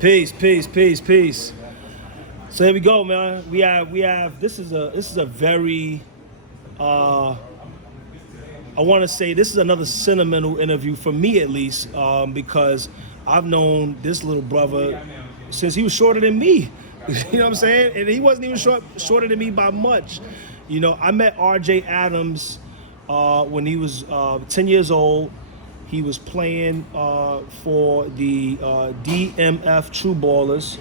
Peace, peace, peace, peace. So here we go, man. We have. This is a very. I want to say this is another sentimental interview for me at least, because I've known this little brother since he was shorter than me. You know what I'm saying? And he wasn't even shorter than me by much. You know, I met R.J. Adams when he was 10 years old. He was playing for the DMF True Ballers.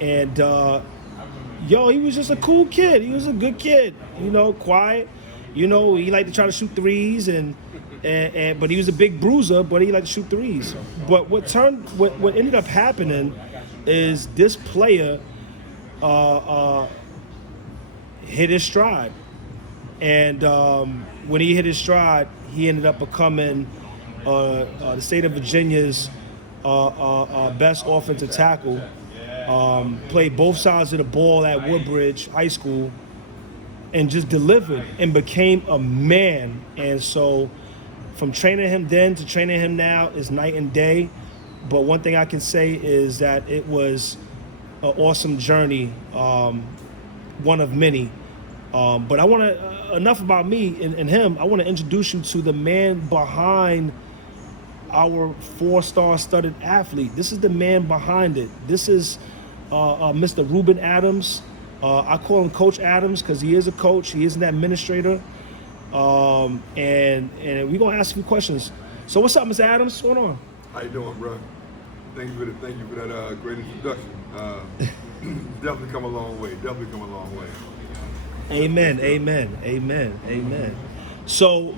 He was just a cool kid. He was a good kid, you know, quiet. You know, he liked to try to shoot threes, but he was a big bruiser, but he liked to shoot threes. But what ended up happening is this player hit his stride. And when he hit his stride, he ended up becoming the state of Virginia's best offensive tackle. Played both sides of the ball at Woodbridge High School and just delivered and became a man. And so from training him then to training him now is night and day. But one thing I can say is that it was an awesome journey, one of many. But I want to, enough about me and him, I want to introduce you to the man behind our 4-star studded athlete. This is the man behind it. This is Mr. Reuben Adams. I call him Coach Adams because he is a coach. He is an administrator. And we're going to ask a few questions. So what's up, Mr. Adams? What's going on? How you doing, bro? Thank you for that great introduction. Definitely come a long way. Amen, amen, amen, amen. So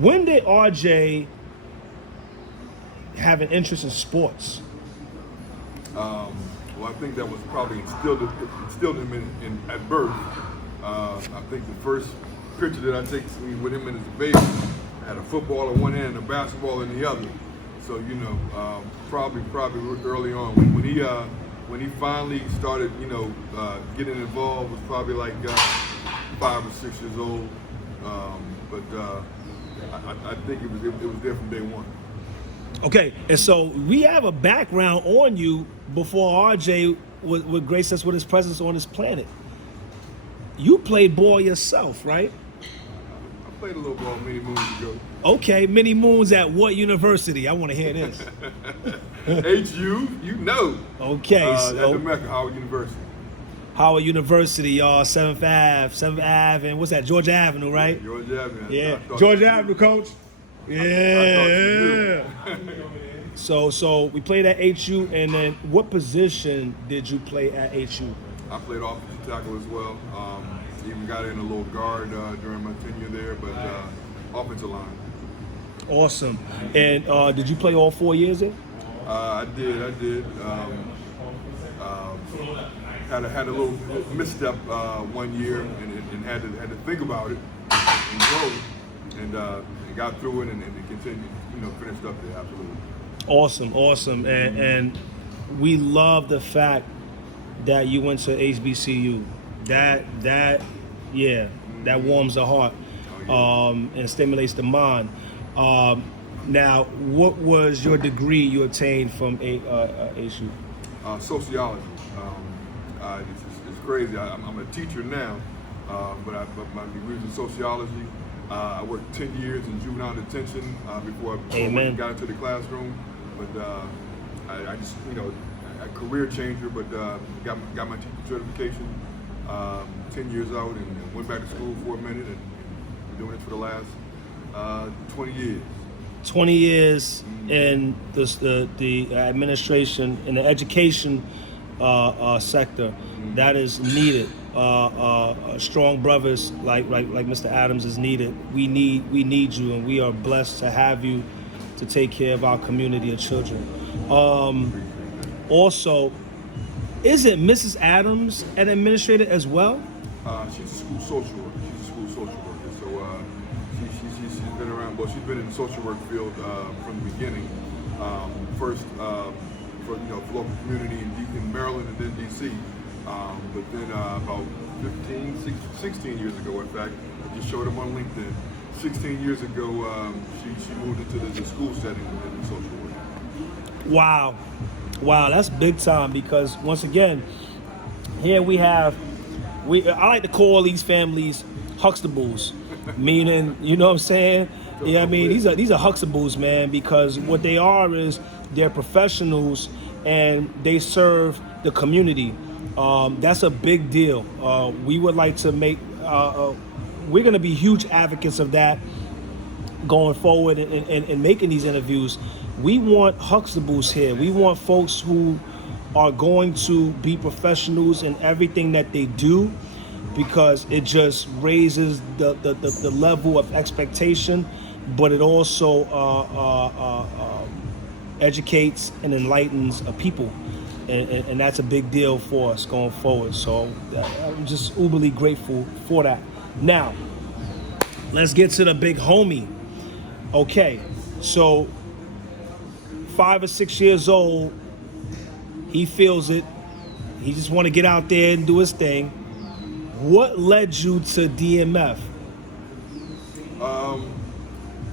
when did RJ have an interest in sports? Well, I think that was probably instilled in him at birth. I think the first picture that I take with him as a baby, I had a football in one hand and a basketball in the other. So you know, probably early on when he finally started, you know, getting involved was probably like 5 or 6 years old. I think it was there from day one. Okay, and so we have a background on you before RJ would grace us with his presence on this planet. You played ball yourself, right? I played a little ball many moons ago. Okay, many moons at what university? I want to hear this. HU, you know. Okay. At the Mecca, Howard University. Howard University, y'all, 7th Ave, and what's that, Georgia Avenue, right? Yeah, Georgia Avenue. Yeah, Georgia Avenue, coach. Yeah. So we played at HU, and then what position did you play at HU? I played offensive tackle as well. Even got in a little guard during my tenure there, but offensive line. Awesome. And did you play all 4 years there? I did. Had a little misstep 1 year and had to think about it and grow, and got through it and continued, you know, finished up there. Absolutely. Awesome. And we love the fact that you went to HBCU. That warms the heart, and stimulates the mind. Now, what was your degree you obtained from HU? Sociology. It's crazy. I'm a teacher now, but my degree is in sociology. I worked 10 years in juvenile detention before I got into the classroom. But I just, you know, a career changer, but got my teacher certification 10 years out and went back to school for a minute and been doing it for the last 20 years. 20 years in the administration, in the education sector. That is needed. Strong brothers like Mr. Adams is needed. We need you, and we are blessed to have you to take care of our community of children. Also, is it Mrs. Adams an administrator as well? She's a school social worker. So she's been around. Well, she's been in the social work field from the beginning. First for local community in Maryland and then DC. But then about 16 years ago, in fact, I just showed him on LinkedIn. 16 years ago, she moved into the school setting within social work. Wow. Wow, that's big time because once again, here I like to call these families Huxtables, meaning, you know what I'm saying? Yeah, I mean these are Huxtables, man, because what they are is they're professionals and they serve the community. That's a big deal. We would like to make. We're going to be huge advocates of that going forward and making these interviews. We want Huxtables here. We want folks who are going to be professionals in everything that they do because it just raises the level of expectation, but it also educates and enlightens a people. And that's a big deal for us going forward. So I'm just uberly grateful for that. Now, let's get to the big homie. Okay, so 5 or 6 years old, he feels it. He just want to get out there and do his thing. What led you to DMF?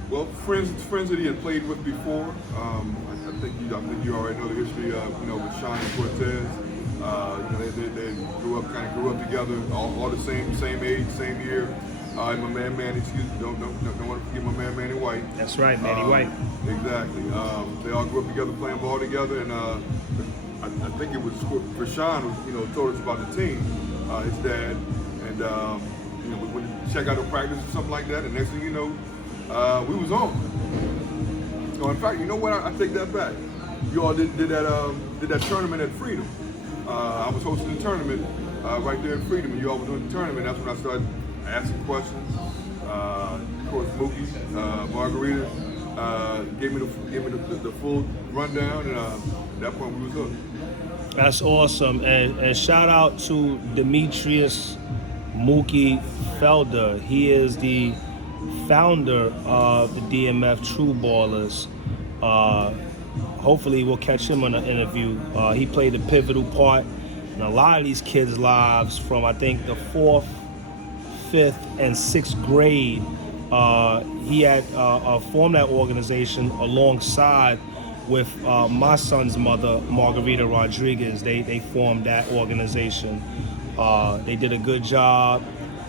Well, friends that he had played with before. I think you already know the history of with Sean and Cortez. They grew up together, all the same age, same year. And my man Manny, don't want to forget my man Manny White. That's right, Manny White. Exactly. They all grew up together, playing ball together, and I think it was Rashawn who told us about the team, his dad, and we went to check out a practice or something like that, and next thing you know, we was on. So in fact, you know what? I take that back. You all did that tournament at Freedom. I was hosting the tournament right there in Freedom, and you all were doing the tournament. That's when I started asking questions. Of course, Mookie, Margarita gave me the full rundown, and at that point we was hooked. That's awesome, and shout out to Demetrius Mookie Felder. He is the founder of the DMF True Ballers. Hopefully we'll catch him on an interview. He played a pivotal part in a lot of these kids' lives from I think the 4th, 5th, and 6th grade. He had formed that organization alongside with my son's mother, Margarita Rodriguez. They formed that organization. They did a good job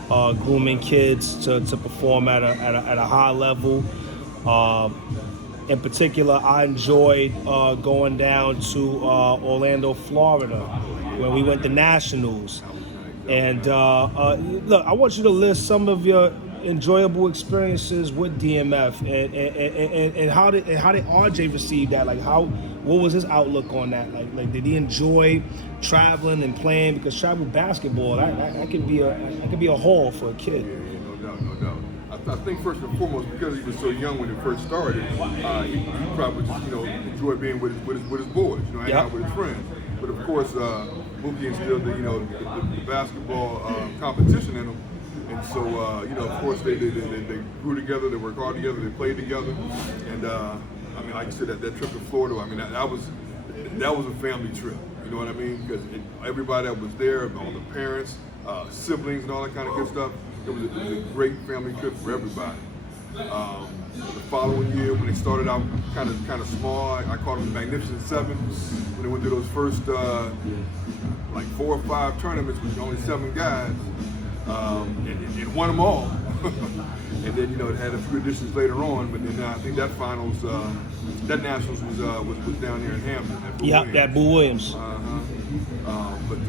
grooming kids to perform at a high level. In particular, I enjoyed going down to Orlando, Florida, where we went to nationals. And look, I want you to list some of your enjoyable experiences with DMF, and how did RJ receive that? Like, what was his outlook on that? Like did he enjoy traveling and playing? Because travel basketball, that could be a haul for a kid. Yeah, no doubt. I think first and foremost, because he was so young when he first started, he probably just enjoyed being with his boys, hanging out with his friends. But of course, Mookie instilled the basketball competition in him, and so of course they grew together, they worked hard together, they played together, and I mean, like you said, that trip to Florida, I mean that was a family trip. You know what I mean? Because everybody that was there, all the parents, siblings, and all that kind of good stuff. It was a great family trip for everybody. The following year, when they started out kind of small, I called them the Magnificent Seven. When they went through those first like 4 or 5 tournaments with only 7 guys, and won them all. And then it had a few additions later on, but then I think that nationals was down there in Hampton. Yep, that Boo Williams. But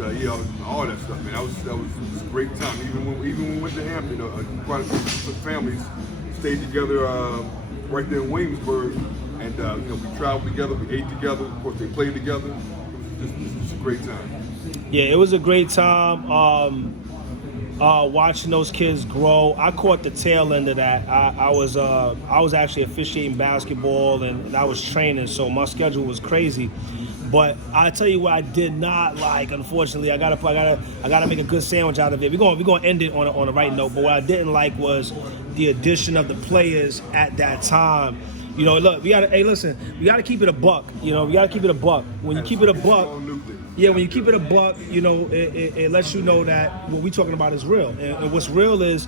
all that stuff, man, that was a great time. Even when we went to Hampton, quite a few families stayed together right there in Williamsburg, and we traveled together, we ate together. Of course, they played together. It was just a great time. Yeah, it was a great time. Watching those kids grow. I caught the tail end of that. I was actually officiating basketball and I was training, so my schedule was crazy. But I tell you what, I did not like. Unfortunately, I gotta make a good sandwich out of it. We're gonna end it on a right note. But what I didn't like was the addition of the players at that time. Look, we gotta keep it a buck. We gotta keep it a buck. When you keep it a buck, yeah, when you keep it a buck, it lets you know that what we're talking about is real. And what's real is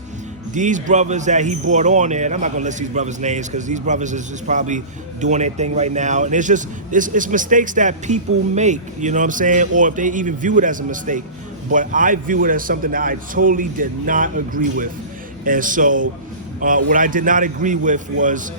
these brothers that he brought on there, and I'm not gonna list these brothers' names because these brothers is just probably doing their thing right now, and it's mistakes that people make, you know what I'm saying, or if they even view it as a mistake. But I view it as something that I totally did not agree with, and so what I did not agree with was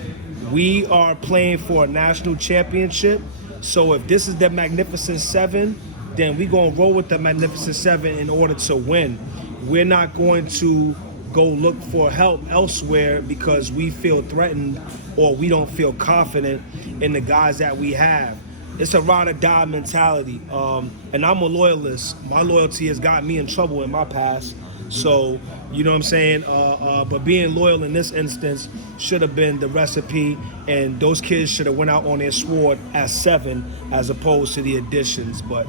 we are playing for a national championship. So if this is the Magnificent Seven, then we're gonna roll with the Magnificent Seven in order to win. We're not going to go look for help elsewhere because we feel threatened or we don't feel confident in the guys that we have. It's a ride or die mentality. And I'm a loyalist. My loyalty has got me in trouble in my past. So, you know what I'm saying? But being loyal in this instance should have been the recipe, and those kids should have went out on their sword as 7 as opposed to the additions. But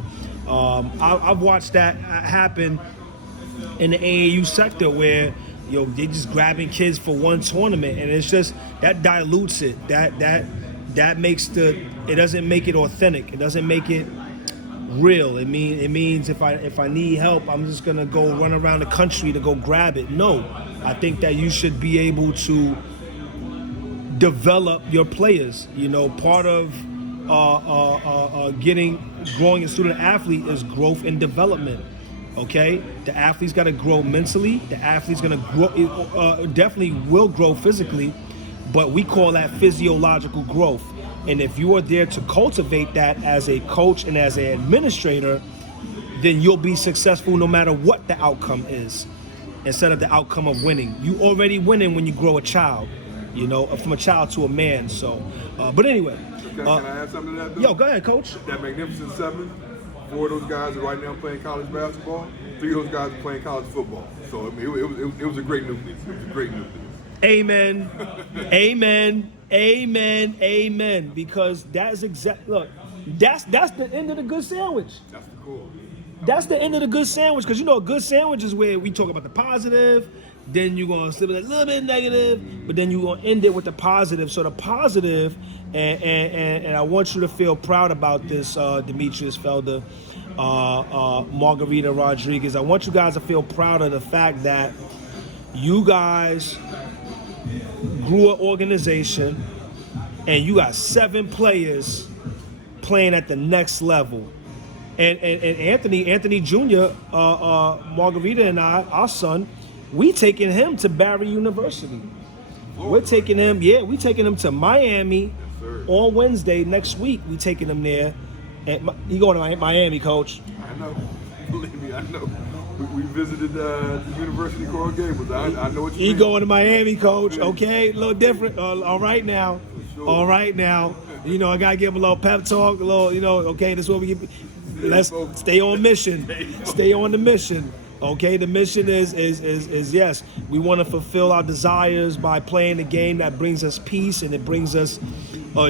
I've watched that happen in the AAU sector where they just grabbing kids for one tournament, and it's just that dilutes it. That makes it doesn't make it authentic. It doesn't make it real. It means if I need help, I'm just gonna go run around the country to go grab it. No, I think that you should be able to develop your players. Part of growing a student athlete is growth and development. Okay, the athlete's got to grow mentally. The athlete's gonna grow, definitely will grow physically, but we call that physiological growth. And if you are there to cultivate that as a coach and as an administrator, then you'll be successful no matter what the outcome is, instead of the outcome of winning. You already winning when you grow a child, from a child to a man. So, but anyway. Can I add something to that, though? Yo, go ahead, Coach. That Magnificent Seven, 4 of those guys are right now playing college basketball. 3 of those guys are playing college football. So, it was a great nucleus. It was a great nucleus. Amen. Amen. Amen. Amen. Because that's that's the end of the good sandwich. That's the core. That's the end of the good sandwich, because a good sandwich is where we talk about the positive, then you're gonna slip it a little bit negative, but then you're gonna end it with the positive. So the positive, and I want you to feel proud about this, Demetrius Felder, Margarita Rodriguez. I want you guys to feel proud of the fact that you guys grew an organization and you got 7 players playing at the next level. And Anthony Jr., Margarita and I, our son, we taking him to Barry University. We're taking him to Miami on Wednesday next week. We taking him there. He going to Miami, Coach. I know. Believe me, I know. We visited the University of Coral Gables. I know what you mean. He going to Miami, Coach. Okay, a little different. All right now. Sure. All right now. I gotta give him a little pep talk. A little, okay, this is what we get. Let's stay on mission. Stay on the mission. Okay, the mission is yes, we want to fulfill our desires by playing a game that brings us peace and it brings us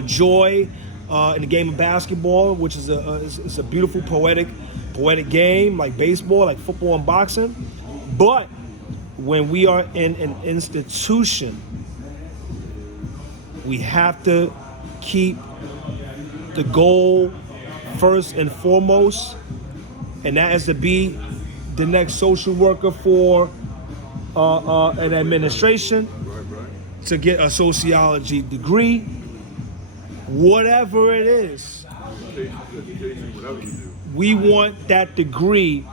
joy in the game of basketball, which is a beautiful poetic game like baseball, like football and boxing. But when we are in an institution, we have to keep the goal first and foremost, and that is to be the next social worker for an administration, to get a sociology degree, whatever it is. Education, whatever you do. We want that degree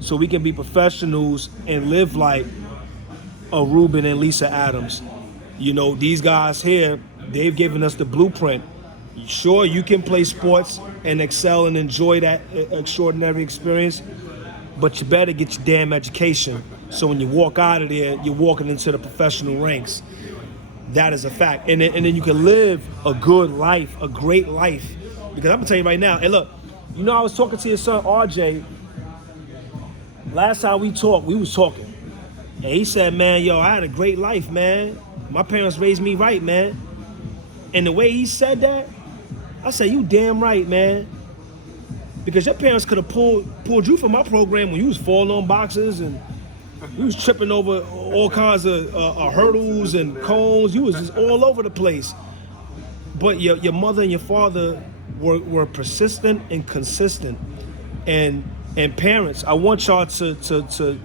so we can be professionals and live like a Reuben and Lisa Adams. These guys here, they've given us the blueprint. Sure, you can play sports and excel and enjoy that extraordinary experience, but you better get your damn education. So when you walk out of there, you're walking into the professional ranks. That is a fact. And then you can live a good life, a great life. Because I'm gonna tell you right now, and look, I was talking to your son, RJ. Last time we talked, we was talking. And he said, man, I had a great life, man. My parents raised me right, man. And the way he said that, I said, you damn right, man. Because your parents could have pulled you from my program when you was falling on boxes and you was tripping over all kinds of hurdles and cones. You was just all over the place. But your mother and your father were persistent and consistent. And parents, I want y'all to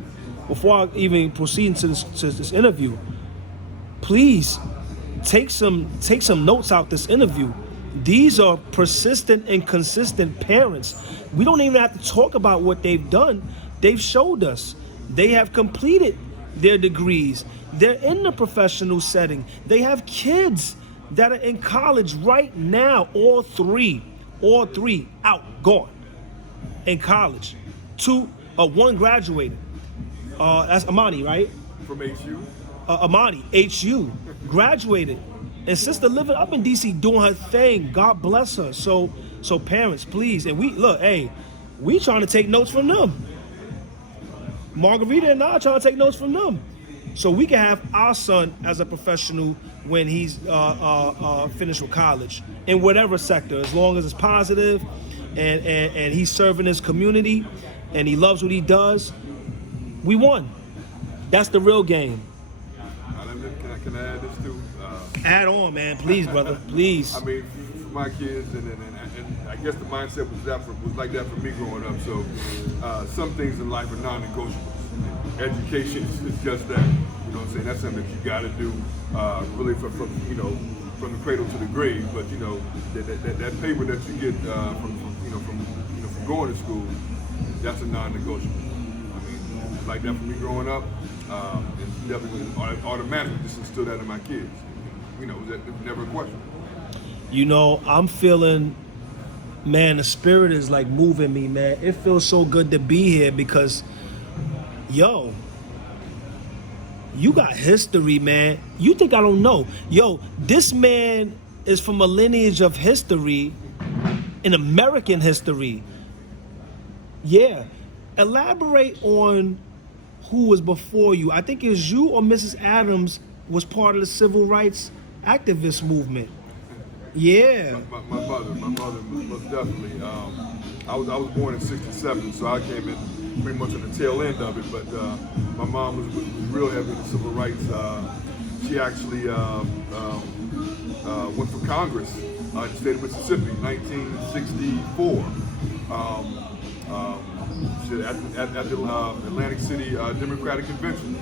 before I even proceed into this interview, please take some notes out this interview. These are persistent and consistent parents. We don't even have to talk about what they've done. They've showed us. They have completed their degrees. They're in the professional setting. They have kids that are in college right now. All three out, gone in college. One graduated. That's Amani, right? From HU. Amani, HU, graduated. And sister living up in DC doing her thing. God bless her. So parents, please. And we trying to take notes from them. Margarita and I are trying to take notes from them. So we can have our son as a professional when he's finished with college in whatever sector, as long as it's positive and he's serving his community and he loves what he does. We won. That's the real game. Can I add this too? Add on, man, please, brother, please. I mean, for my kids, and I guess the mindset was like that for me growing up. So some things in life are non-negotiables. Education is just that. You know what I'm saying? That's something that you got to do, really from the cradle to the grave. But you know that paper that you get from going to school, that's a non-negotiable. I mean, like that for me growing up. It's definitely automatically just instilled that in my kids. You know, it was never a question. You know, I'm feeling, man, the spirit is like moving me, man. It feels so good to be here because, yo, you got history, man. You think I don't know? Yo, this man is from a lineage of history, in American history. Yeah. Elaborate on who was before you. I think it was you or Mrs. Adams was part of the civil rights activist movement. Yeah. My mother most definitely. I was born in '67, so I came in pretty much on the tail end of it. But my mom was real heavy in the civil rights. She actually went for Congress in the state of Mississippi, 1964. At the Atlantic City Democratic Convention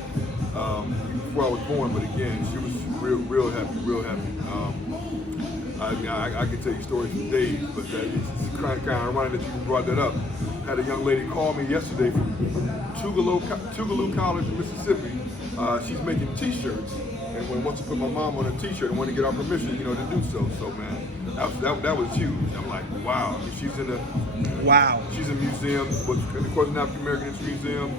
before I was born, but again, she was real happy. I could tell you stories for days, but it's kind of ironic that you brought that up. I had a young lady call me yesterday from Tougaloo College in Mississippi. She's making T-shirts, and wants to put my mom on a T-shirt and want to get our permission, to do so. So man, that was huge. I'm like, wow. I mean, she's in a museum, of course, an African American History Museum.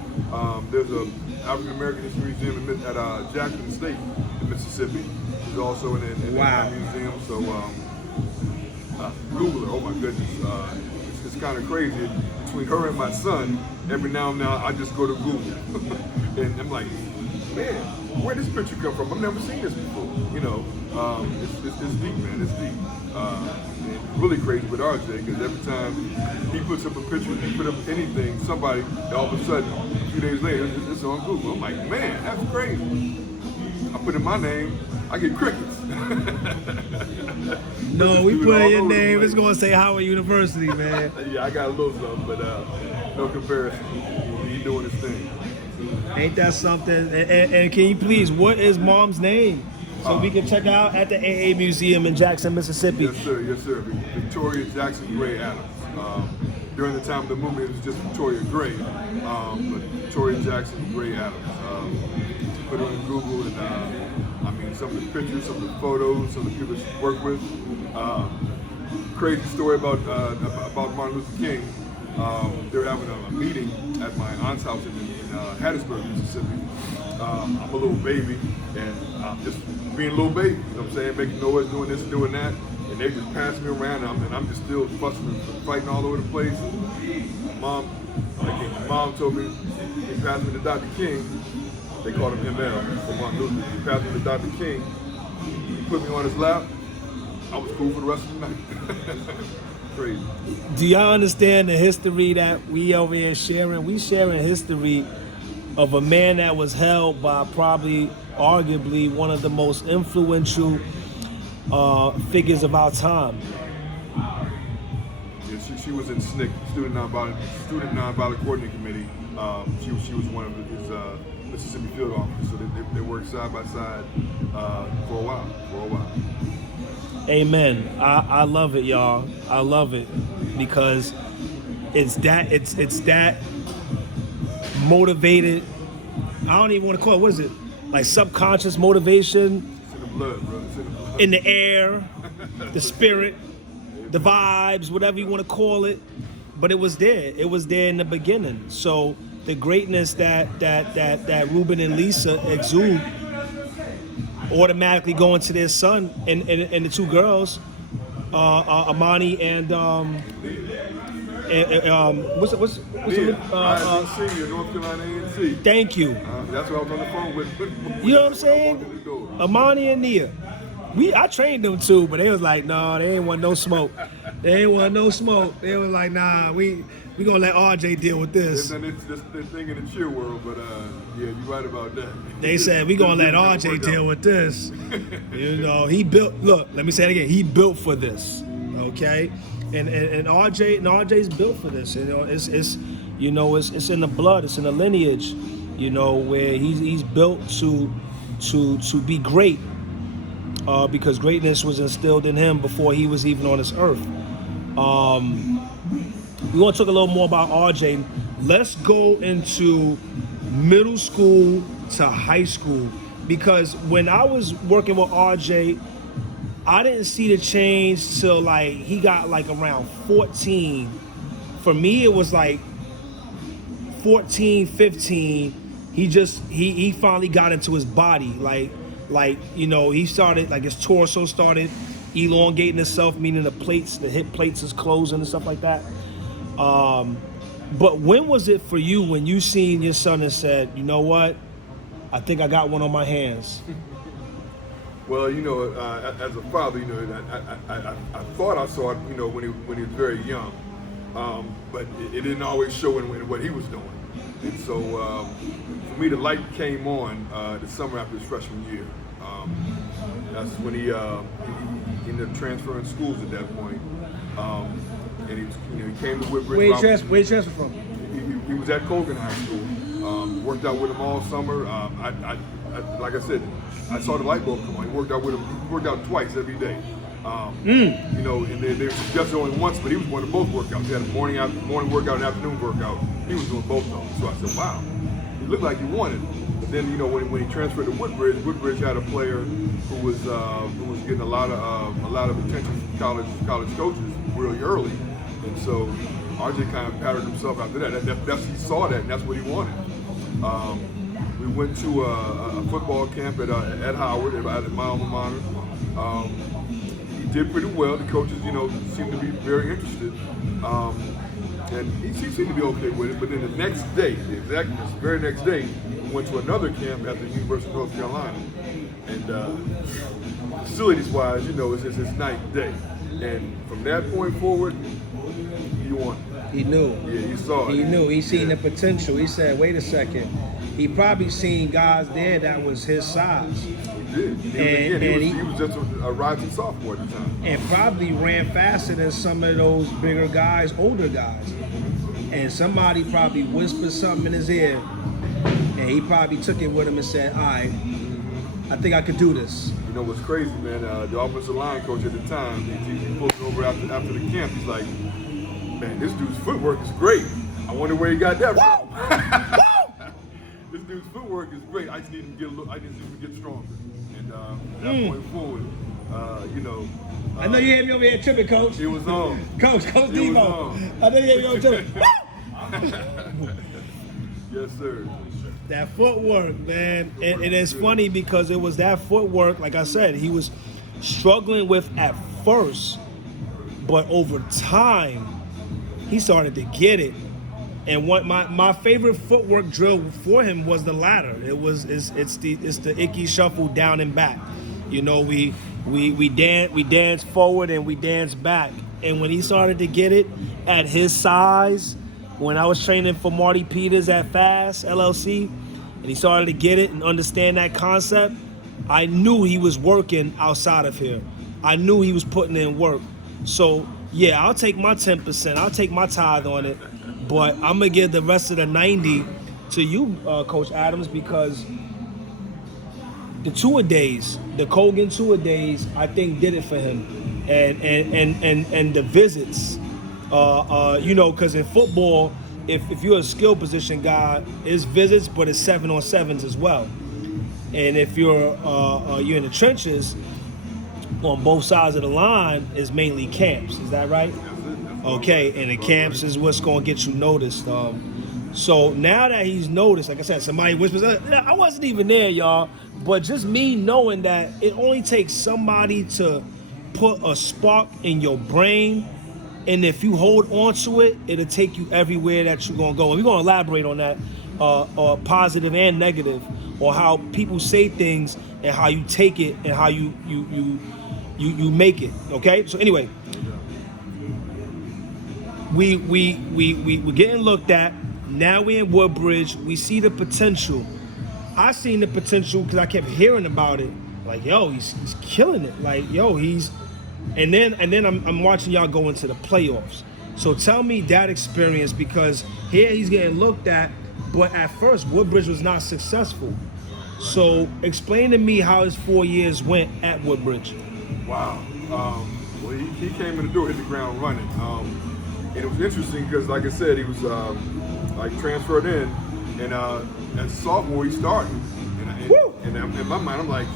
There's a African American History Museum at Jackson State in Mississippi. She's also in that museum. So Google her. Oh my goodness, it's kind of crazy. Between her and my son, every now and then I just go to Google, and I'm like, man, where did this picture come from? I've never seen this before. It's deep, man. It's deep. And really crazy with RJ because every time he puts up a picture, he put up anything, somebody all of a sudden, a few days later, it's on Google. I'm like, man, that's crazy. I put in my name, I get crickets. No, we put in your name. It's gonna say Howard University, man. Yeah, I got a little something, but no comparison. He doing his thing. Ain't that something? And can you please, what is mom's name? So we can check out at the AA Museum in Jackson, Mississippi. Yes, sir. Victoria Jackson Gray Adams. During the time of the movement, it was just Victoria Gray, but Victoria Jackson Gray Adams. Put it on Google, and I mean, some of the pictures, some of the photos, some of the people she worked with. Crazy story about Martin Luther King. They were having a meeting at my aunt's house in Hattiesburg, Mississippi. I'm a little baby, and I'm just being a little baby, you know what I'm saying, making noise, doing this, doing that, and they just passing me around, and I'm just still fussing and fighting all over the place. And my mom told me, he passed me to Dr. King. They called him ML, for Martin Luther. He passed me to Dr. King. He put me on his lap. I was cool for the rest of the night. Crazy. Do y'all understand the history that we over here sharing? We sharing history of a man that was held by arguably one of the most influential figures of our time. Yeah, she was in SNCC, Student Nonviolent Coordinating Committee. She was one of his Mississippi field officers, so they worked side by side for a while. Amen. I love it, y'all. I love it because it's that motivated. I don't even want to call it. What is it? Like subconscious motivation. It's in the blood, bro. It's in the blood. In the air, the spirit, the vibes, whatever you want to call it. But it was there. It was there in the beginning. So the greatness that Reuben and Lisa exude automatically going to their son and the two girls, Amani and what's Ryan Senior, North Carolina A&C. Thank you. That's what I was on the phone with. You know what I'm saying? Amani and Nia. I trained them too, but they was like, no, they ain't want no smoke. They ain't want no smoke. They was like, nah, we gonna let RJ deal with this. It's the thing in the cheer world, but yeah, you're right about that. They said we gonna let RJ deal with this. You know, he built. Look, let me say it again. He built for this. Okay, and RJ's built for this. You know, it's in the blood. It's in the lineage. You know, where he's built to be great. Because greatness was instilled in him before he was even on this earth. We want to talk a little more about RJ. Let's go into middle school to high school, because when I was working with RJ, I didn't see the change till like he got like around 14. For me, it was like 14, 15. He finally got into his body. Like, you know, he started, like his torso started elongating itself, meaning the hip plates is closing and stuff like that. But when was it for you when you seen your son and said, you know what, I think I got one on my hands? Well, you know, as a father, you know, I thought I saw it, you know, when he was very young, but it didn't always show in what he was doing. And so, for me, the light came on the summer after his freshman year. That's when he ended up transferring schools at that point. And he came to Woodbridge. Where you transfer from? He was at Colgan High School. Worked out with him all summer. Like I said, I saw the light bulb come on. He worked out with him. He worked out twice every day. You know, and they were suggested only once, but he was going to both workouts. He had a morning workout and afternoon workout. He was doing both of them. So I said, wow, he looked like he wanted. But then, you know, when he transferred to Woodbridge had a player who was getting a lot of attention from college coaches really early, and so RJ kind of patterned himself after that. He saw that, and that's what he wanted. We went to a football camp at Howard, at my alma mater. He did pretty well. The coaches, you know, seemed to be very interested. And he seemed to be okay with it. But then the next day, the very next day, we went to another camp at the University of North Carolina. And facilities-wise, you know, it's night and day. And from that point forward, he wanted it. He knew. Yeah, he saw it. He knew. He seen the potential. He said, wait a second. He probably seen guys there that was his size. He did. He was just a rising sophomore at the time. And probably ran faster than some of those bigger guys, older guys. And somebody probably whispered something in his ear, and he probably took it with him and said, all right, I think I could do this. You know what's crazy, man? The offensive line coach at the time, he pulled me over after the camp. He's like, man, this dude's footwork is great. I wonder where he got that from. This dude's footwork is great. I just need him to get stronger. And from that point forward, you know. I know you had me over here tripping, Coach. It was on. Coach Debo. I know you had me over tripping. Yes, sir. That footwork, man. And it's funny because it was that footwork, like I said, he was struggling with at first, but over time, he started to get it. And what my favorite footwork drill for him was the ladder. It's the icky shuffle down and back. You know, we dance forward and we dance back. And when he started to get it at his size, when I was training for Marty Peters at FAST LLC, and he started to get it and understand that concept, I knew he was working outside of here. I knew he was putting in work. So Yeah, I'll take my 10%. I'll take my tithe on it, but I'm gonna give the rest of the 90 to you, Coach Adams, because the tour days, the Colgan tour days, I think did it for him, and the visits, because in football, if you're a skill position guy, it's visits, but it's 7-on-7s as well, and if you're in the trenches, on both sides of the line, is mainly camps. Is that right? Okay, and the camps is what's going to get you noticed. So now that he's noticed, like I said, somebody whispers, I wasn't even there, y'all. But just me knowing that it only takes somebody to put a spark in your brain, and if you hold on to it, it'll take you everywhere that you're going to go. And we're going to elaborate on that, positive and negative, or how people say things and how you take it and how you make it. Okay? So anyway, we're getting looked at. Now we're in Woodbridge. We see the potential. I seen the potential because I kept hearing about it. Like, yo, he's killing it. Like, yo, and then I'm watching y'all go into the playoffs. So tell me that experience, because here he's getting looked at, but at first Woodbridge was not successful. So explain to me how his 4 years went at Woodbridge. Wow. Well, he came in the door, hit the ground running. And it was interesting because, like I said, he was transferred in, and as a sophomore he started. And in my mind, I'm like,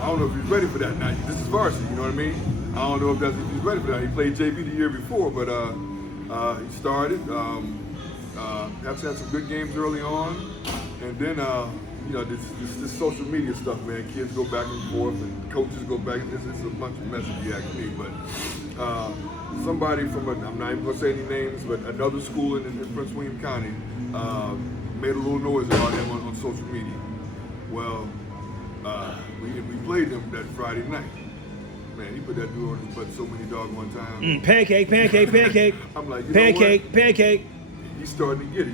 I don't know if he's ready for that now. This is varsity, you know what I mean? I don't know if he's ready for that. He played JV the year before, but he started. Had some good games early on, and then this social media stuff, man. Kids go back and forth, and coaches go back. It's a bunch of mess if you ask me. But somebody from I'm not even gonna say any names, but another school in Prince William County made a little noise about him on social media. Well, we played him that Friday night. Man, he put that dude on his butt so many doggone times. Pancake. I'm like, pancake. He's starting to get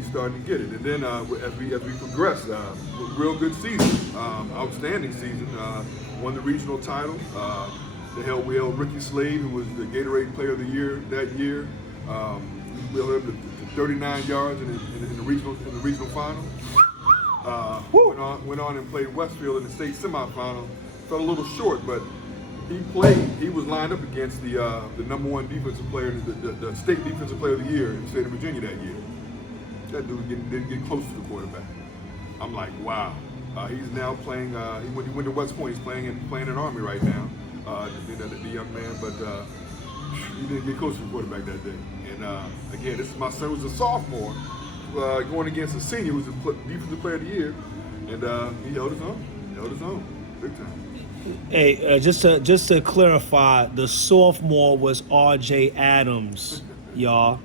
it. And then as we progress, real good season, outstanding season. Won the regional title. We held Ricky Slade, who was the Gatorade Player of the Year that year. We held him to 39 yards in the regional final. Went on and played Westfield in the state semifinal. Fell a little short, but he was lined up against the number one defensive player, the state defensive player of the year in the state of Virginia that year. That dude didn't get close to the quarterback. I'm like, wow. He's now playing. He went to West Point. He's playing in Army right now. The young man, but he didn't get close to the quarterback that day. And again, this is my son, who's a sophomore, going against a senior who's the defensive player of the year, and he held his own, big time. Hey, just to clarify, the sophomore was R.J. Adams, y'all.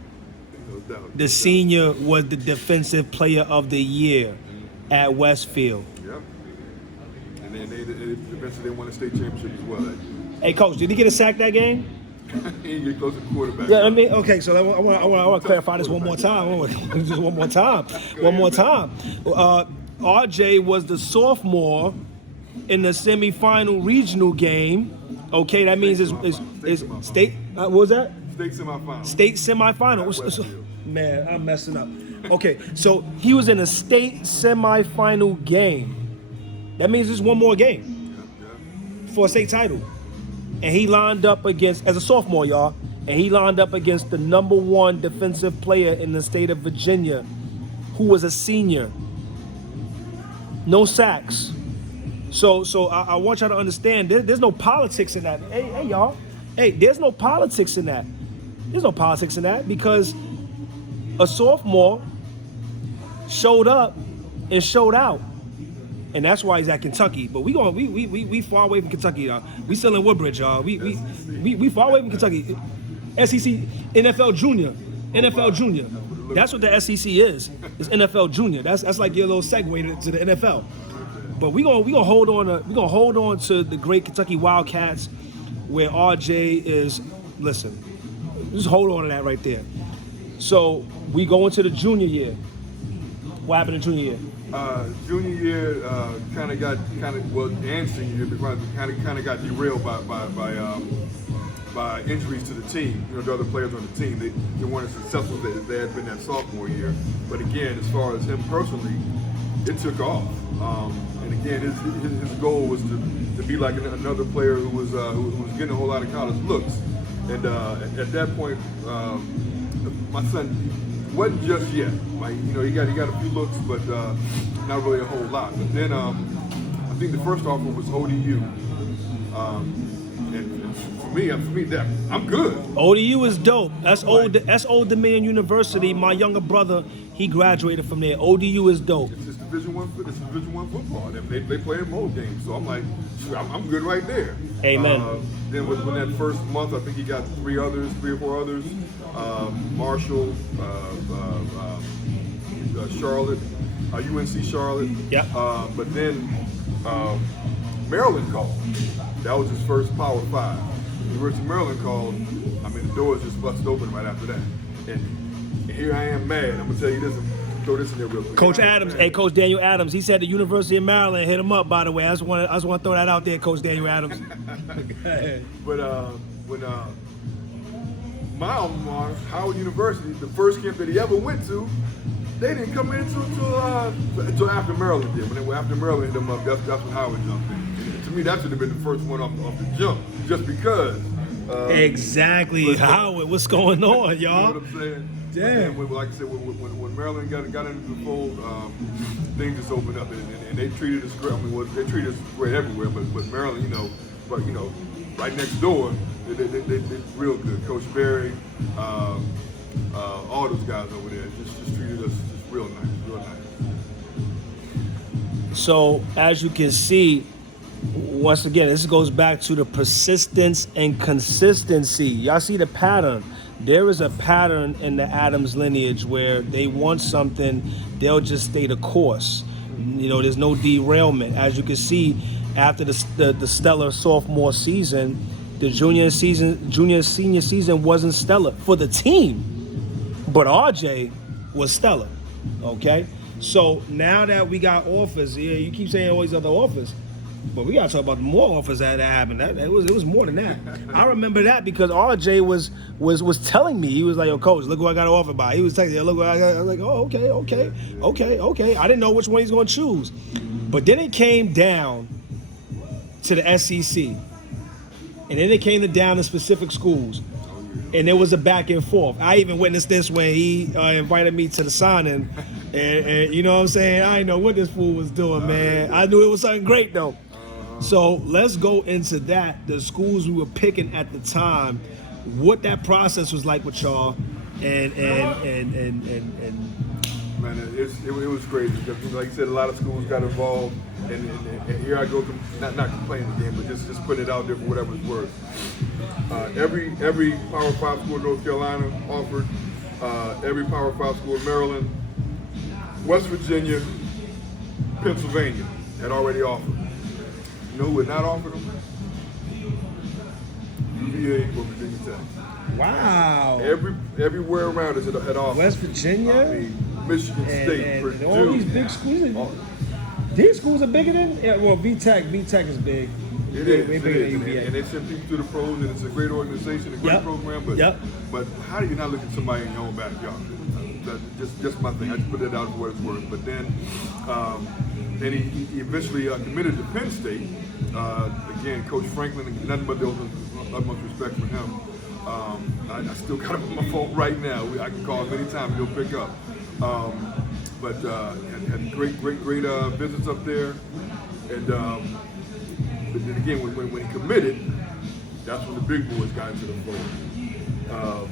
No doubt. The senior was the defensive player of the year at Westfield. Yep. And then they eventually won a state championship as well that year. Hey, Coach, did he get a sack that game? He didn't get close to the quarterback. Yeah, I mean, okay, so I want to clarify this one more time. Just one more time. RJ was the sophomore in the semifinal regional game. Okay, that means it's state. What was that? State semifinal. State semifinal. Man, I'm messing up. Okay, so he was in a state semifinal game. That means there's one more game for a state title. And he lined up against, as a sophomore, y'all, and he lined up against the number one defensive player in the state of Virginia, who was a senior. No sacks. So I want y'all to understand, there's no politics in that. Hey, y'all. Hey, there's no politics in that. There's no politics in that because a sophomore showed up and showed out. And that's why he's at Kentucky. But we far away from Kentucky, y'all. We still in Woodbridge, y'all. We far away from Kentucky. SEC, NFL Junior. NFL Junior. That's what the SEC is. It's NFL Junior. That's like your little segue to the NFL. But we gonna hold on to the great Kentucky Wildcats, where RJ is. Listen, just hold on to that right there. So we go into the junior year. What happened in junior year? Junior year and senior year because kind of got derailed by by injuries to the team. You know, the other players on the team, they weren't as successful as they had been that sophomore year. But again, as far as him personally, it took off. And again, his goal was to be like another player who was getting a whole lot of college looks. And at that point, my son wasn't just yet. Like, you know, he got a few looks, but not really a whole lot. But then I think the first offer was ODU. And for me, that I'm good. ODU is dope. That's Old Dominion University. My younger brother, he graduated from there. ODU is dope. It's Division I football. They play in most games, so I'm like, I'm good right there. Amen. Then when that first month, I think he got 3 or 4 others. Marshall, Charlotte, UNC Charlotte. Yeah. But then Maryland called. That was his first Power 5. University of Maryland called. I mean, the doors just busted open right after that. And here I am mad. I'm gonna tell you this. Throw this in there real quick. Coach Adams, Coach Daniel Adams, he said the University of Maryland hit him up, by the way. I just want to throw that out there, Coach Daniel Adams. But when my alma mater, Howard University, the first camp that he ever went to, they didn't come in until after Maryland did. After Maryland hit him up, that's when Howard jumped in. And to me, that should have been the first one off the jump, just because. Exactly, Howard. What's going on, y'all? You know what I'm saying? Damn. When, like I said, when Maryland got into the fold, things just opened up, and they treated us great. I mean, they treated us great everywhere, but Maryland, right next door, they real good. Coach Berry, all those guys over there just treated us just real nice. So as you can see, once again, this goes back to the persistence and consistency. Y'all see the pattern. There is a pattern in the Adams lineage where they want something, they'll just stay the course. You know, there's no derailment. As you can see, after the stellar sophomore season, the junior senior season wasn't stellar for the team, but RJ was stellar. Okay, so now that we got offers, yeah, you keep saying all these other offers. But we gotta talk about more offers that happened. It was more than that. I remember that because RJ was telling me, he was like, "Yo, coach, look what I got to offer by." He was texting, "Look what I got." I was like, "Oh, okay." I didn't know which one he's gonna choose, but then it came down to the SEC, and then it came down to specific schools, and there was a back and forth. I even witnessed this when he invited me to the signing, and you know what I'm saying. I didn't know what this fool was doing, man. I knew it was something great though. So let's go into that. The schools we were picking at the time, what that process was like with y'all, and man, it was crazy. Like you said, a lot of schools got involved, and here I go, not complaining again, but just putting it out there for whatever it's worth. Every Power 5 school in North Carolina offered. Every Power 5 school in Maryland, West Virginia, Pennsylvania had already offered. You know who had not offered them? UVA or Virginia Tech. wow. Everywhere around us had offered. West Virginia, I mean, Michigan State, and Purdue. all these big schools. These schools are bigger than VTech. VTech is big. It is. And they send people to the pros, and it's a great organization, a great program. But how do you not look at somebody in your own backyard? That's just my thing. I just put that out for what it's worth. But then he eventually committed to Penn State. Again, Coach Franklin, nothing but the utmost respect for him. I still got him on my phone right now. I can call him anytime and he'll pick up. But had great visits up there. And but then again, when he committed, that's when the big boys got into the fold.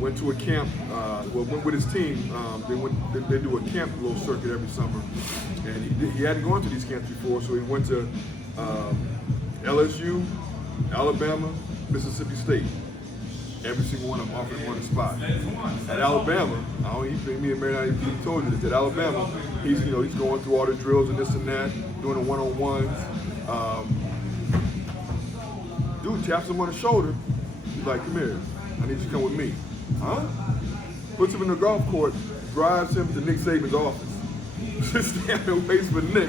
Went to a camp, went with his team. They do a camp little circuit every summer. And he hadn't gone to these camps before, so he went to LSU, Alabama, Mississippi State. Every single one of them offered him on the spot. At Alabama, me and Mary, he told you this. At Alabama, he's going through all the drills and this and that, doing the one-on-ones. Dude taps him on the shoulder. He's like, "Come here, I need you to come with me." Huh? Puts him in the golf court, drives him to Nick Saban's office. Just stand and waits for Nick,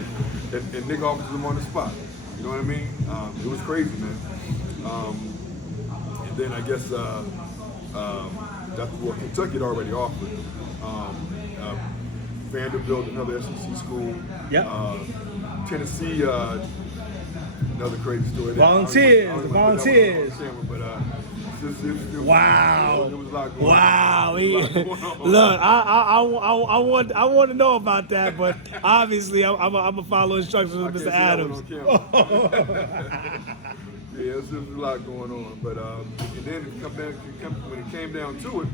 and Nick offers him on the spot. You know what I mean? It was crazy, man. then I guess that's what Kentucky had already offered. Uh, Vanderbilt, another SEC school. Yep. Tennessee, another crazy story. Volunteers, I don't even volunteers. put that one on camera, but Wow. There was a lot going Wow. on. There was a lot going on. Look, I want to know about that, but obviously I'm a follow instructions I with can't Mr. see that Adams. one on camera. Yeah, there's a lot going on, but and then when it came down to it,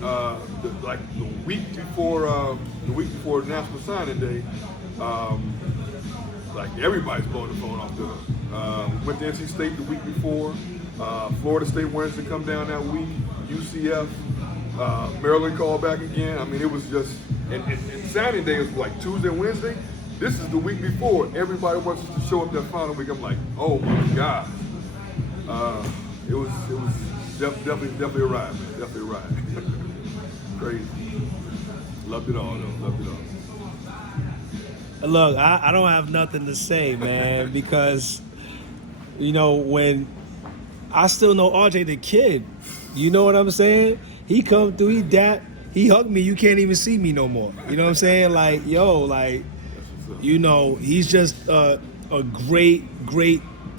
the week before National Signing Day, like everybody's blowing the phone off the hook. Went to NC State the week before. Florida State wanted to come down that week. UCF, Maryland called back again. I mean, it was just and signing day was like Tuesday, Wednesday. This is the week before. Everybody wants us to show up that final week. I'm like, oh my God. It was definitely a ride, man. Definitely a ride. Crazy. Loved it all though. Loved it all. Look, I don't have nothing to say, man, because when I still know RJ the kid. You know what I'm saying? He come through, he dap, he hugged me. You can't even see me no more. You know what I'm saying? Like, he's just a great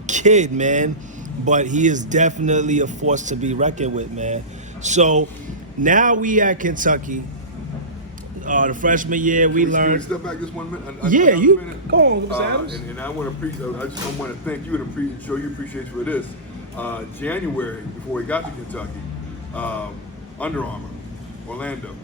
kid, man. But he is definitely a force to be reckoned with, man. So now we at Kentucky. The freshman year, we learned. Can we step back just 1 minute? Yeah, you minute? go on, Mr. Adams. And I want to want to thank you and show you appreciation for this. January, before we got to Kentucky, Under Armour, Orlando.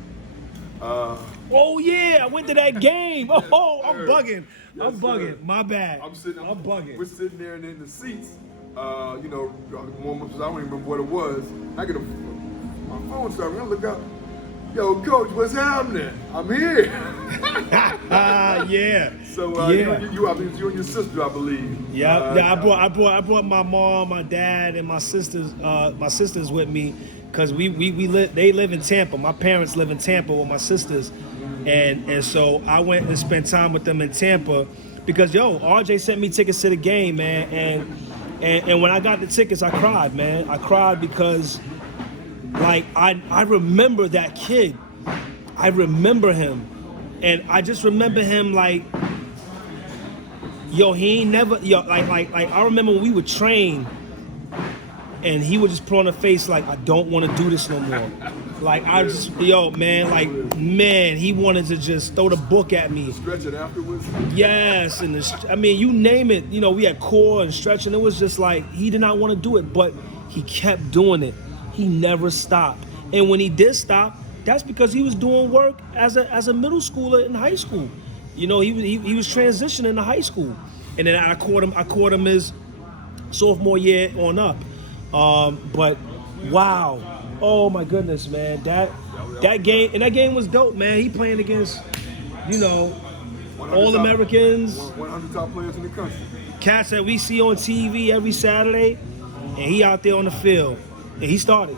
Oh yeah, I went to that game. Oh, I'm bugging. Yes, I'm bugging. sir. My bad. I'm bugging. We're sitting there and in the seats. Moments I don't even remember what it was. I get my phone started. I look up. Yo, Coach, what's happening? I'm here. Yeah. So you and your sister, I believe. Yeah. I brought my mom, my dad, and my sisters. My sisters with me, cause they live in Tampa. My parents live in Tampa with my sisters, and so I went and spent time with them in Tampa, because RJ sent me tickets to the game, man, and when I got the tickets, I cried, man. I cried because, like, I remember that kid. I remember him. And I just remember him like, he ain't never, like I remember when we would train and he would just put on a face like, I don't want to do this no more. Like, he wanted to just throw the book at me. Stretching afterwards? Yes, and you name it. We had core and stretching. It was just like, he did not want to do it, but he kept doing it. He never stopped. And when he did stop, that's because he was doing work as a middle schooler in high school. He was transitioning to high school. And then I caught him his sophomore year on up. But wow. Oh my goodness, man. That game was dope, man. He playing against, all Americans. 100 top players in the country. Cats that we see on TV every Saturday, and he out there on the field. And he started.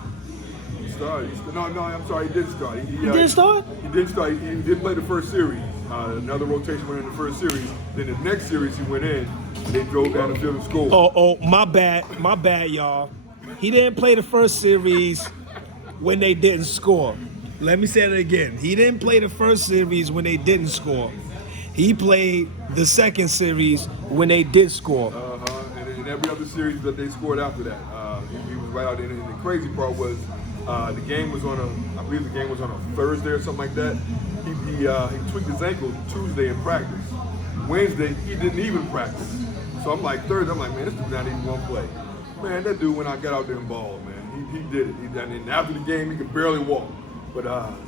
No, I'm sorry, he didn't start. He didn't start? He didn't start. He didn't play the first series. Another rotation went in the first series. Then the next series he went in, and they drove down the field and scored. Oh, my bad, y'all. He didn't play the first series when they didn't score. Let me say that again. He didn't play the first series when they didn't score. He played the second series when they did score. And in every other series that they scored after that, he was right out there. And the crazy part was, the game was on I believe the game was on a Thursday or something like that. He tweaked his ankle Tuesday in practice. Wednesday, he didn't even practice. So I'm like, Thursday, man, this dude not even gonna play. Man, that dude, when I got out there and balled, man, he did it. And after the game, he could barely walk. But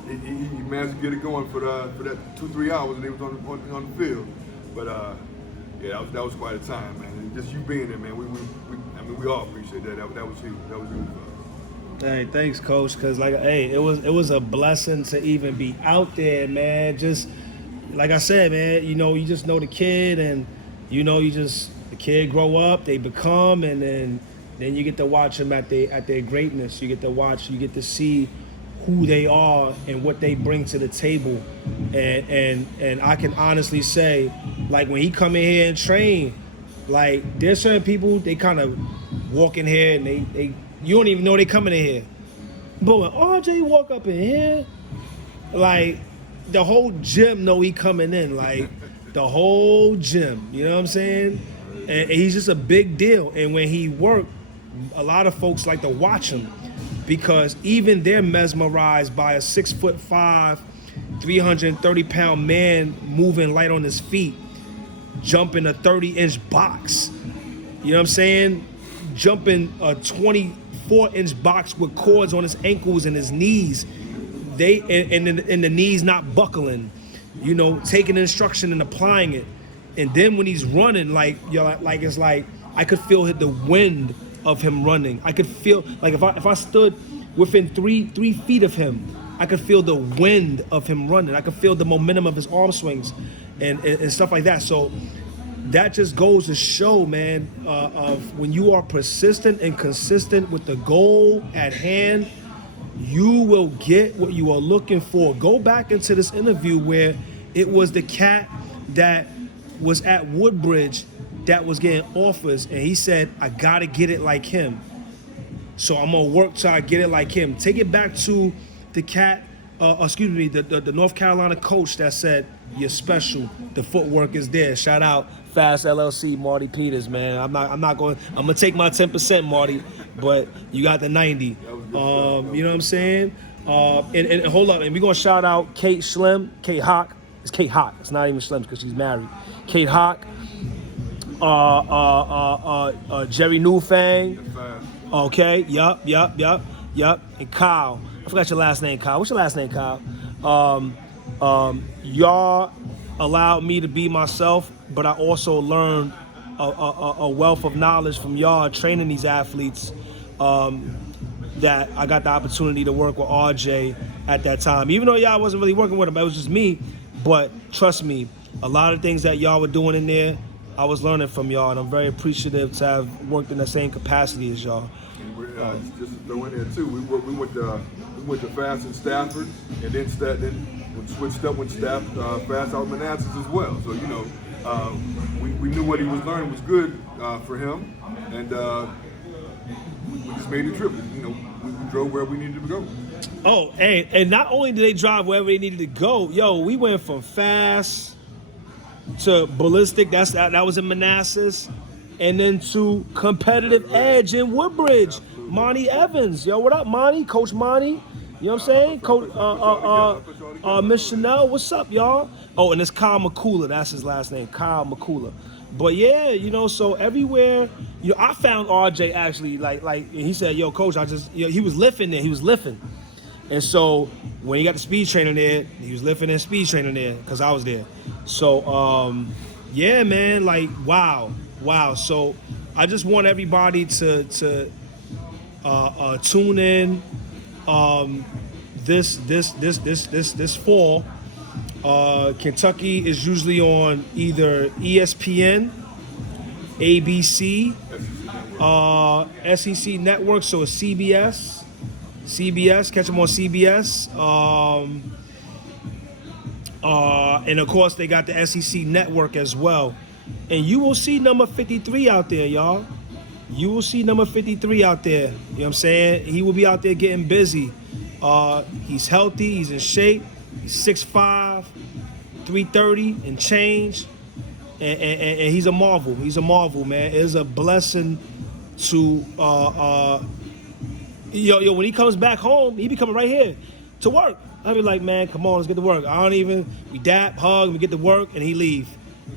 he managed to get it going for that 2-3 hours that he was on the field. But that was quite a time, man. And just you being there, man, we all appreciate that. That was huge. That was huge. Hey, thanks, Coach. Cause it was a blessing to even be out there, man. Just like I said, man, you just know the kid, and the kid grow up, they become, and then you get to watch them at their greatness. You get to see who they are and what they bring to the table. And I can honestly say, like, when he come in here and train, like, there's certain people, they kind of walk in here and they You don't even know they coming in here. But when RJ walk up in here, like the whole gym know he coming in. Like the whole gym. You know what I'm saying? And he's just a big deal. And when he worked, a lot of folks like to watch him because even they're mesmerized by a 6'5", 330-pound man moving light on his feet, jumping a 30-inch box. You know what I'm saying? Jumping a 24-inch box with cords on his ankles and his knees. And the knees not buckling. You know, taking instruction and applying it. And then when he's running, like it's like I could feel the wind of him running. I could feel like if I stood within three feet of him, I could feel the wind of him running. I could feel the momentum of his arm swings and stuff like that. So that just goes to show, man, of when you are persistent and consistent with the goal at hand, you will get what you are looking for. Go back into this interview where it was the cat that was at Woodbridge that was getting offers, and he said, I gotta get it like him. So I'm gonna work till I get it like him. Take it back to the cat, the North Carolina coach that said, you're special, the footwork is there. Shout out Fast LLC, Marty Peters, man. I'm gonna take my 10%, Marty, but you got the 90. You know what I'm saying? And hold up, and we're gonna shout out Kate Hawk. It's Kate Hawk. It's not even Schlemm because she's married. Kate Hawk, Jerry Newfang. Okay, yup. And Kyle. I forgot your last name, Kyle. What's your last name, Kyle? Y'all allowed me to be myself, but I also learned a wealth of knowledge from y'all training these athletes that I got the opportunity to work with RJ at that time. Even though y'all wasn't really working with him, it was just me. But trust me, a lot of things that y'all were doing in there, I was learning from y'all, and I'm very appreciative to have worked in the same capacity as y'all. Just to throw in there too, we went to Fast in Stafford, and then switched up with Fast out of Manassas as well. So you know, we knew what he was learning was good for him, and we just made the trip. You know, we drove where we needed to go. Oh, and not only did they drive wherever they needed to go, we went from Fast to Ballistic. That was in Manassas. And then to Competitive Edge in Woodbridge. Monty Evans. Yo, what up, Monty? Coach Monty. You know what I'm saying? Coach Miss Chanel, what's up, y'all? Oh, and it's Kyle McCullough. That's his last name, Kyle McCullough. But yeah, you know, so everywhere, you know, I found RJ actually, like he said, yo, coach, he was lifting there. He was lifting. And so when he got the speed trainer there, he was lifting and speed training there because I was there. So, yeah, man, like, wow. So I just want everybody to tune in this fall. Kentucky is usually on either ESPN, ABC, SEC Network, so it's CBS, catch them on CBS. And of course they got the SEC Network as well. And you will see number 53 out there, y'all. You will see number 53 out there. You know what I'm saying? He will be out there getting busy. He's healthy, he's in shape, he's 6'5", 330 and change. And he's a marvel. He's a marvel, man. It is a blessing to when he comes back home, he be coming right here to work. I'll be like, man, come on, let's get to work. We dap, hug, we get to work, and he leave.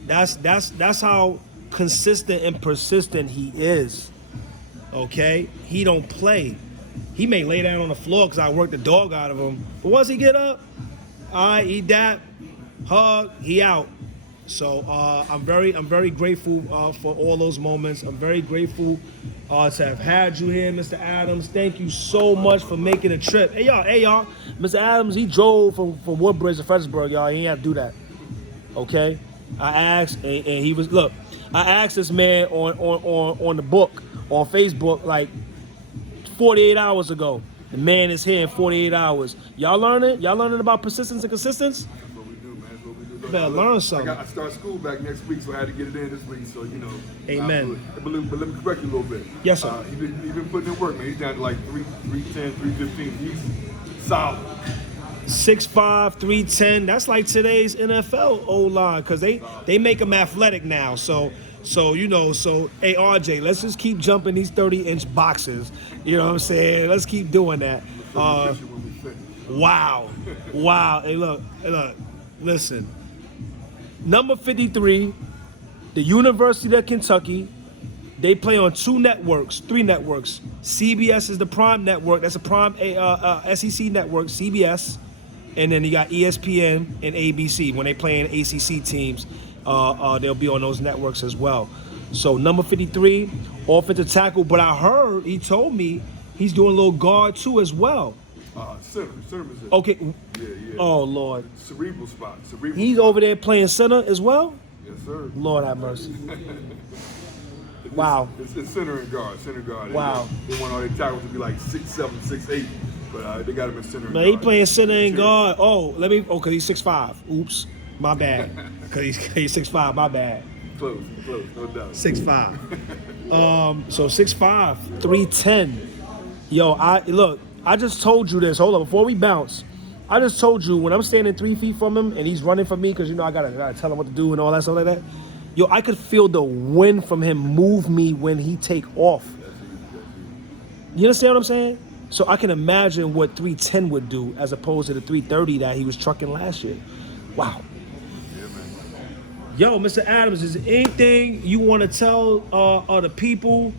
That's how consistent and persistent he is. Okay? He don't play. He may lay down on the floor because I work the dog out of him. But once he get up, all right, he dap, hug, he out. So I'm very grateful for all those moments. I'm very grateful to have had you here, Mr. Adams. Thank you so much for making a trip. Hey y'all, Mr. Adams, he drove from Woodbridge to Fredericksburg, y'all. He didn't have to do that. Okay? I asked, and he was, look, I asked this man on the book, on Facebook, like 48 hours ago. The man is here in 48 hours. Y'all learning? Y'all learning about persistence and consistency? That's what we do, man. That's what we do. So better look, learn something. I start school back next week, so I had to get it in this week. So Amen. But let me correct you a little bit. Yes, sir. He been putting in work, man. He's down to like 310, 315. He's solid. 6'5", 310. That's like today's NFL O-line because they make them athletic now. So hey RJ, let's just keep jumping these 30-inch boxes. You know what I'm saying? Let's keep doing that. Wow. Hey look. Listen. Number 53, the University of Kentucky. They play on three networks. CBS is the prime network. That's a prime SEC network, CBS. And then you got ESPN and ABC. When they play in ACC teams, they'll be on those networks as well. So number 53, offensive tackle. But I heard, he told me, he's doing a little guard too as well. Center position. Okay. Yeah. Oh, Lord. Cerebral spot. He's over there playing center as well? Yes, sir. Lord have mercy. Wow. It's center and guard. Wow. They want all their tackles to be like 6'7", 6'8", but they got him in center and Man, guard. he playing center and guard. Cause he's 6'5". Oops, my bad. Cause he's 6'5". My bad. Close, no doubt. 6'5". So 6'5", 310. Yo, I just told you this. Hold on, before we bounce. I just told you when I'm standing 3 feet from him and he's running from me because I gotta tell him what to do and all that stuff like that. Yo, I could feel the wind from him move me when he take off. You understand what I'm saying? So I can imagine what 310 would do as opposed to the 330 that he was trucking last year. Wow. Yeah, man. Yo, Mr. Adams, is there anything you want to tell the people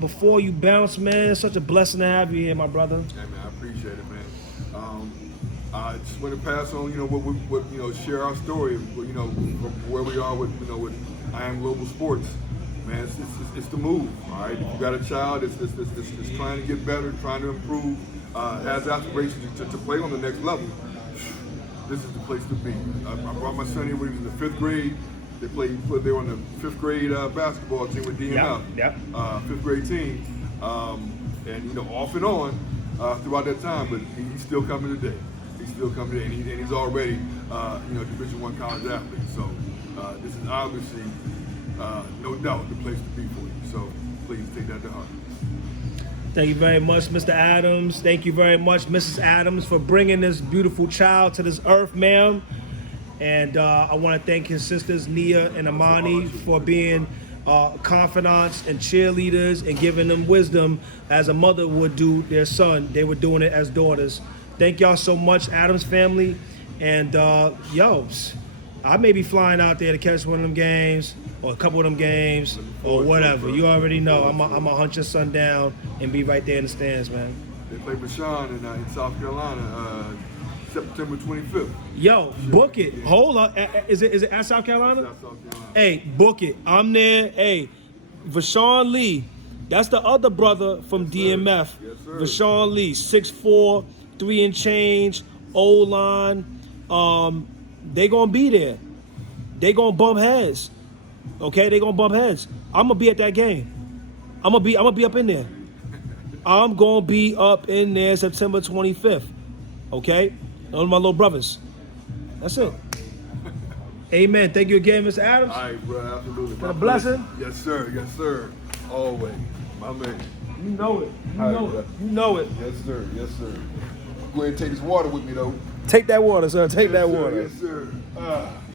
before you bounce, man? It's such a blessing to have you here, my brother. Hey, man, I appreciate it, man. I just want to pass on, what share our story, from where we are with I Am Global Sports. Man, it's the move, all right? If you got a child that's trying to get better, trying to improve, has aspirations to play on the next level, this is the place to be. I brought my son here when he was in the 5th grade. They were on the 5th grade basketball team with DMF, Yep. 5th grade team, and off and on throughout that time, but he's still coming today. And he's already, Division I college athlete. So this is obviously, no doubt, the place to be for you. So please take that to heart. Thank you very much, Mr. Adams. Thank you very much, Mrs. Adams, for bringing this beautiful child to this earth, ma'am. And I want to thank his sisters, Nia and Amani, for being confidants and cheerleaders and giving them wisdom as a mother would do their son. They were doing it as daughters. Thank y'all so much, Adams family. And I may be flying out there to catch one of them games or a couple of them games or whatever. You already know. I'm going to hunt your son down and be right there in the stands, man. They play Bashan in South Carolina September 25th. Yo, book it. Hold up. Is it at South Carolina? South Carolina. Hey, book it. I'm there. Hey, Vashawn Lee. That's the other brother from DMF. Yes, sir. Vashawn Lee, 6'4", 3 and change, O-line. They gonna be there. They gonna bump heads. Okay, they gonna bump heads. I'm gonna be at that game. I'm gonna be up in there. I'm gonna be up in there September 25th. Okay, those are my little brothers. That's it. Amen. Thank you again, Mr. Adams. All right, bro. Absolutely. For the blessing. Yes, sir. Always, my man. You know it. You know it. Yes, sir. Go ahead and take this water with me, though. Take that water, sir. Take that Yes, sir. water. Yes, sir.